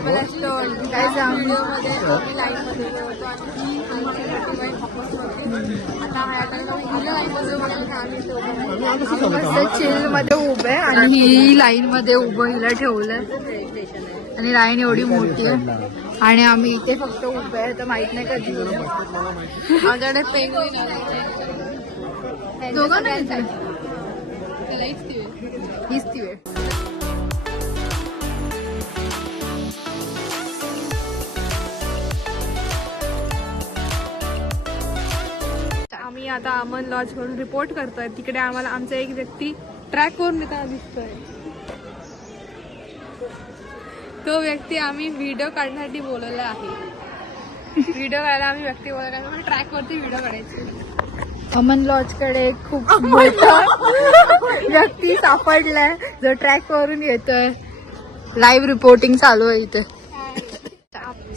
available असतो काय सांगू मध्ये लाईन मध्ये होतो मस्त चिल मध्ये उभे आणि ही लाईन मध्ये उभं हिला ठेवलंय आणि लाईन एवढी मोठी आहे आणि आम्ही इथे फक्त उभे आहे तर माहित नाही कधी आमच्याकडे पेंगुइन दोघं नाही हीच ती वेळ आम्ही आता अमन लॉज वरून रिपोर्ट करतोय तिकडे आम्हाला आमचा एक व्यक्ती ट्रॅक वरून येताना दिसतोय तो व्यक्ती आम्ही व्हिडिओ काढण्यासाठी बोलवला आहे व्हिडिओ काढायला आम्ही व्यक्ती बोलवला ट्रॅक वरती व्हिडिओ काढायचे अमन लॉज कडे खूप मोठा व्यक्ती सापडलाय जो ट्रॅक वरून येतोय लाईव्ह रिपोर्टिंग चालू आहे इथे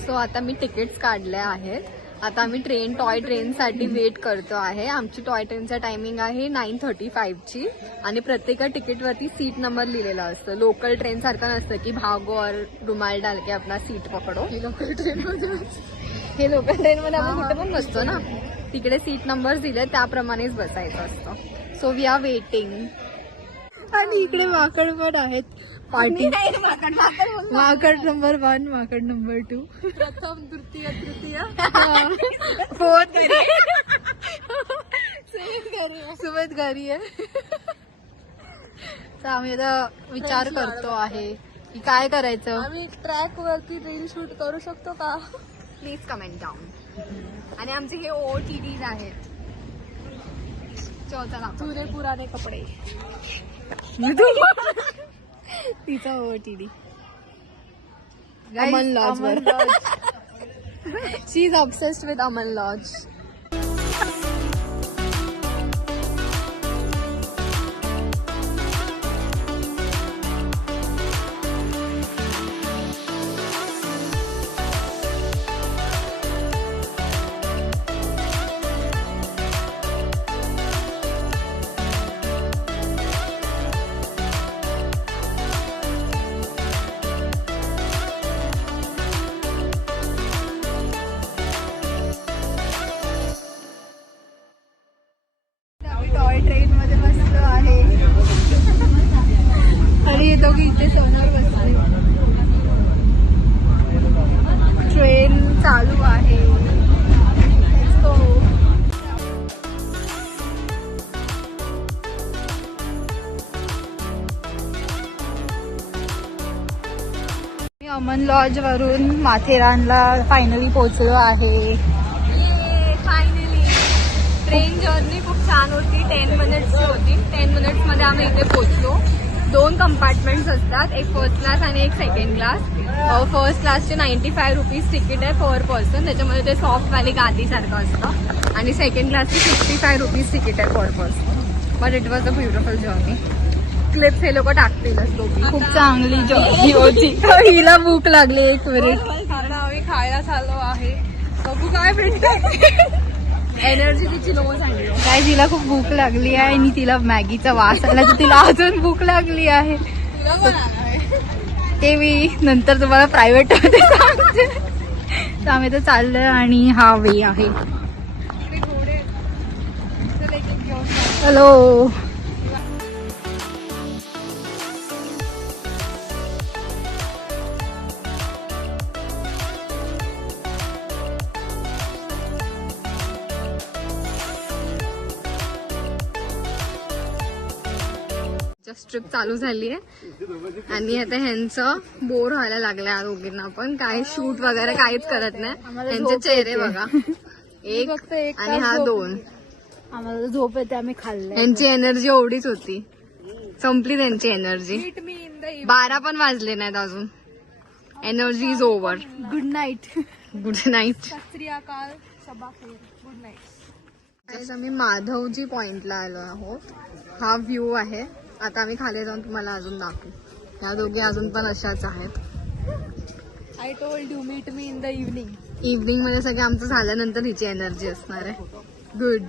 सो आता मी तिकीट्स काढले आहेत आता आम्ही टॉय ट्रेन साठी वेट करतो आहे आमची टॉय ट्रेनचा टायमिंग आहे 9:35 ची आणि प्रत्येक तिकीट वरती सीट नंबर लिहिलेला असतं लोकल ट्रेन सारखं नसतं की भागो और रुमाल डाल के आपला सीट पकडो हे लोकल ट्रेन मध्ये आपण कुठे पण बसतो ना तिकडे सीट नंबर दिले त्याप्रमाणेच बसायचं असतं सो वी आर वेटिंग आणि इकडे माकड पण आहेत पार्टी माकड नंबर 1 माकड नंबर 2 प्रथम तृतीय फोर्थ सुमित घरी आहे तर आम्ही आता विचार करतो आहे की काय करायचं आम्ही ट्रॅक वरती रील शूट करू शकतो का प्लीज कमेंट डाऊन आणि आमचे हे OOTDs आहेत चौथा जुने पुराणे कपडे तिचा OOTD अमन लॉज वर she is obsessed with Aman lodge toy train मध्ये बसलो आहे आणि येतो की इथे समोर बसले ट्रेन चालू आहे मी अमन लॉज वरून माथेरानला फायनली पोहोचलो आहे ट्रेन जर्नी खूप छान होती 10 मिनिट्सची होती 10 मिनिट्स मध्ये आम्ही इथे पोहोचलो 2 कंपार्टमेंट्स असतात एक फर्स्ट क्लास आणि एक सेकंड क्लास फर्स्ट क्लासचे 95 रुपीज तिकीट आहे पर पर्सन त्याच्यामध्ये ते सॉफ्ट वाली गादी सारखं असतं आणि सेकंड क्लासचे 65 रुपीज तिकीट आहे per person but it was a beautiful journey clips हे लोक टाकतीलच खूप चांगली जर्नी होती हिला भूक लागली एक मिनिट कारण आम्ही खायला चाललो आहे बघू काय भेटतं एनर्जी तिची लो झाली काय तिला खूप भूक लागली आहे आणि तिला मॅगीचा वास आला तर तिला अजून भूक लागली आहे ते मी नंतर तुम्हाला प्रायव्हेट मध्ये सांगते तर आम्ही तर चाललोय आणि हा वे आहे हॅलो ट्रिप चालू झाली आहे आणि आता ह्यांचं बोर व्हायला लागलंय दोघींना पण काय शूट वगैरे काहीच करत नाही ह्यांचे चेहरे बघा एक आणि हा 2 आम्हाला झोप येते आम्ही खाल्लं यांची एनर्जी एवढीच होती संपली त्यांची एनर्जी 12 पण वाजले नाहीत अजून energy is over good night good night good night आम्ही माधवजी पॉइंटला आलो आहोत हा व्ह्यू आहे आता आम्ही खाली जाऊन तुम्हाला अजून दाखवू या दोघी अजून पण अशाच आहेत I told you meet me in the evening मध्ये सगळं आमचं झाल्यानंतर हिची एनर्जी असणार आहे गुड